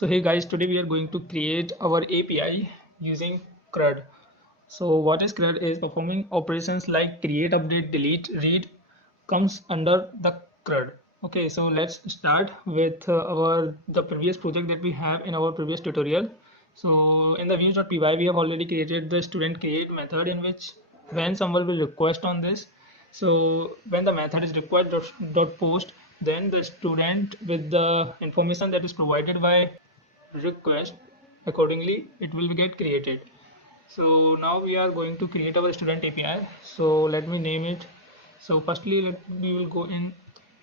So hey guys, today we are going to create our API using CRUD. So what is CRUD is performing operations like create, update, delete, read comes under the CRUD. Okay, so let's start with our the previous project that we have in our previous tutorial. So in the views.py we have already created the student create method in which when someone will request on this, so when the method is required dot post, then the student with the information that is provided by request, accordingly it will get created. So now we are going to create our student API. So let me name it. So firstly we will go in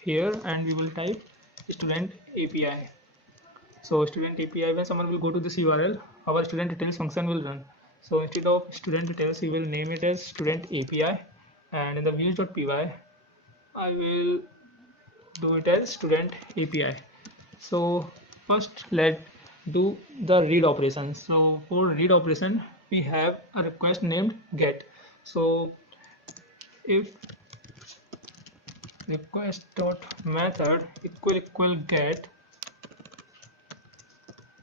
here and we will type student API. So student API, when someone will go to this URL, our student details function will run. So instead of student details, we will name it as student API, and in the views.py I will do it as student API. So first let do the read operation. So for read operation we have a request named get. So if request dot method equal get,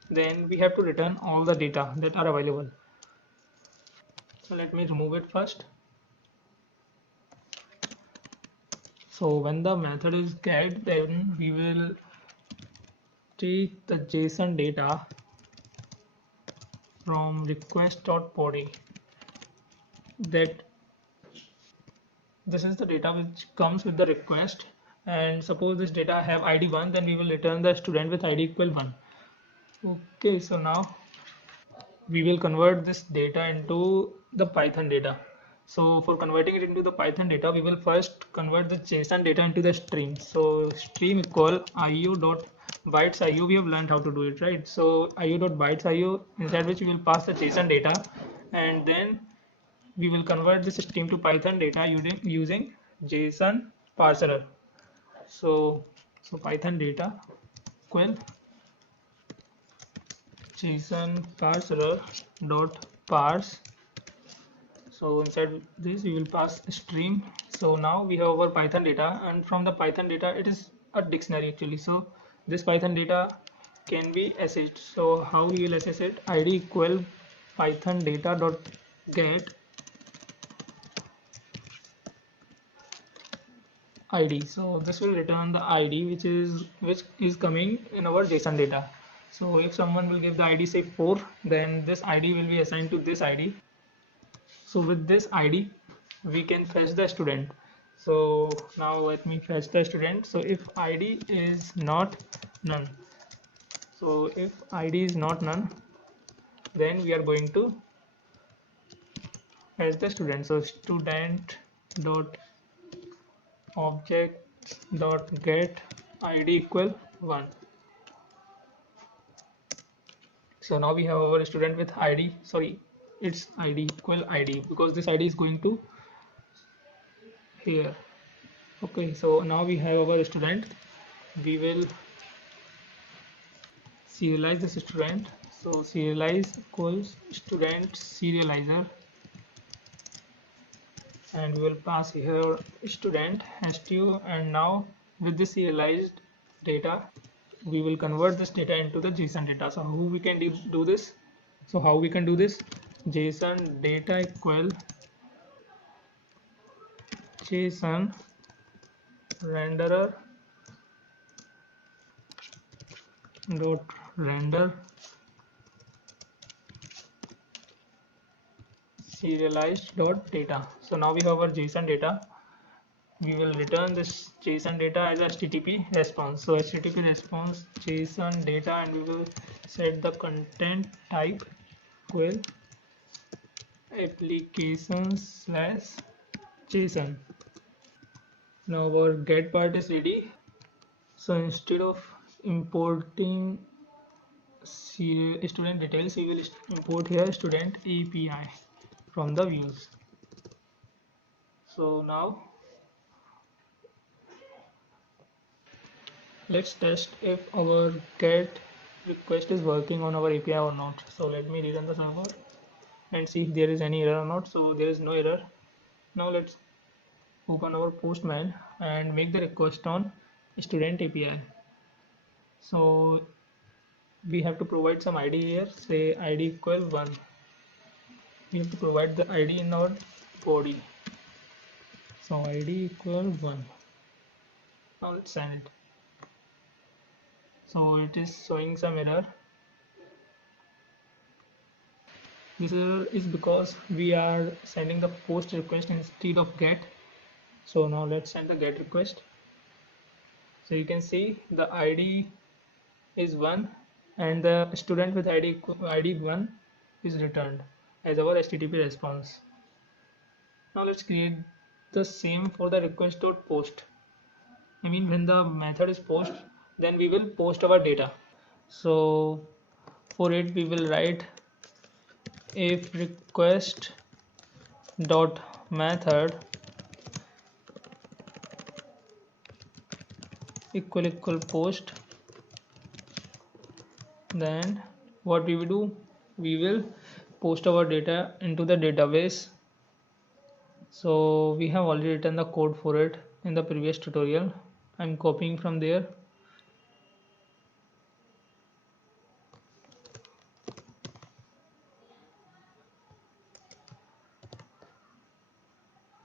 then we have to return all the data that are available. So let me remove it first. So when the method is get, then we will take the JSON data from request.body. That this is the data which comes with the request, and suppose this data have id 1, then we will return the student with id equal 1. Okay, so now we will convert this data into the Python data. So for converting it into the Python data, we will first convert the JSON data into the stream. So stream equal io dot bytes io. We have learned how to do it, right? So io dot bytes io, inside which we will pass the JSON data, and then we will convert this stream to Python data using JSON parser. So Python data equal JSON parser dot parse. So inside this we will pass stream. So now we have our Python data, and from the Python data it is a dictionary actually. So this Python data can be assessed. So how we will assess it? id equal python data dot get id. So this will return the id which is coming in our JSON data. So if someone will give the id say 4, then this id will be assigned to this id. So with this id we can fetch the student. So now let me fetch the student. So if id is not none, so if id is not none, then we are going to fetch the student. So student dot object dot get id equal 1. So now we have our student with id, sorry, its id equal id, because this id is going to here. Okay, so now we have our student. We will serialize this student. So serialize equals student serializer, and we will pass here student stu. And now with this serialized data we will convert this data into the JSON data. So how we can do this? So how we can do this? JSON data equal JSON renderer dot render serialized dot data. So now we have our JSON data. We will return this JSON data as HTTP response. So HTTP response JSON data, and we will set the content type equal applications slash JSON. Now our get part is ready. So instead of importing student details, we will import here student API from the views. So now let's test if our get request is working on our API or not. So let me rerun the server and see if there is any error or not. So there is no error. Now let's open our Postman and make the request on student API. So we have to provide some ID here, say ID equal 1. We have to provide the ID in our body. So ID equal 1. Now let's send it. So it is showing some error. This error is because we are sending the post request instead of get. So now let's send the get request. So you can see the ID is 1 and the student with ID 1 is returned as our HTTP response. Now let's create the same for the request.post. I mean, when the method is post, then we will post our data. So for it we will write if request dot method equal post, then what we will do, we will post our data into the database. So we have already written the code for it in the previous tutorial. I'm copying from there.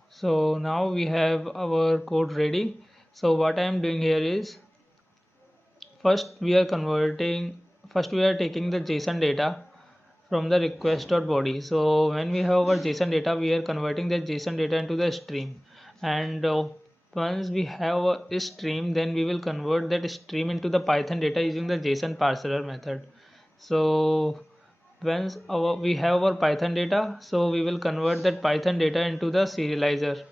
So now we have our code ready. So what I am doing here is, first we are taking the JSON data from the request.body. So when we have our JSON data, we are converting that JSON data into the stream, and once we have a stream, then we will convert that stream into the Python data using the JSON parser method. So once we have our Python data, so we will convert that Python data into the serializer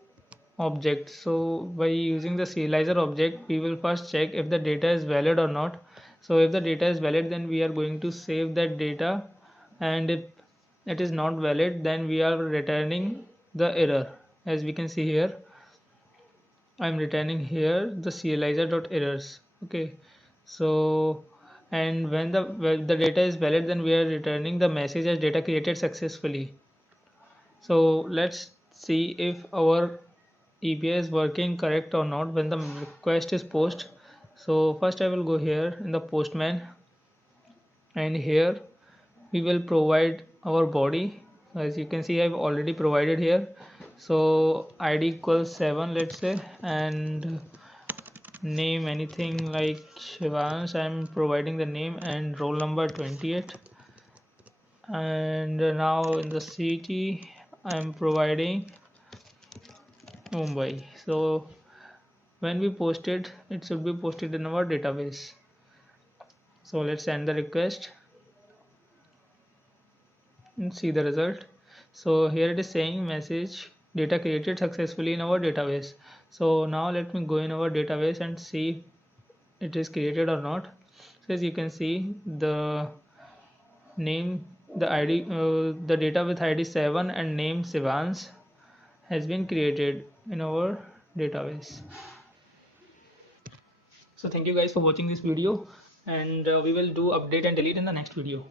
object. So by using the serializer object, we will first check if the data is valid or not. So if the data is valid, then we are going to save that data, and if it is not valid, then we are returning the error. As we can see here, I'm returning here the serializer.errors. Okay, so and when the data is valid, then we are returning the message as data created successfully. So let's see if our EPI is working correct or not when the request is post. So first I will go here in the postman, and here we will provide our body. As you can see, I've already provided here. So ID equals 7, let's say, and name anything like Shivansh. I'm providing the name, and roll number 28. And now in the city I'm providing Mumbai. So when we post it, it should be posted in our database. So let's send the request and see the result. So here it is saying message data created successfully in our database. So now let me go in our database and see it is created or not. So as you can see, the name, the ID, the data with ID 7 and name Sivans has been created in our database. So thank you guys for watching this video, and we will do update and delete in the next video.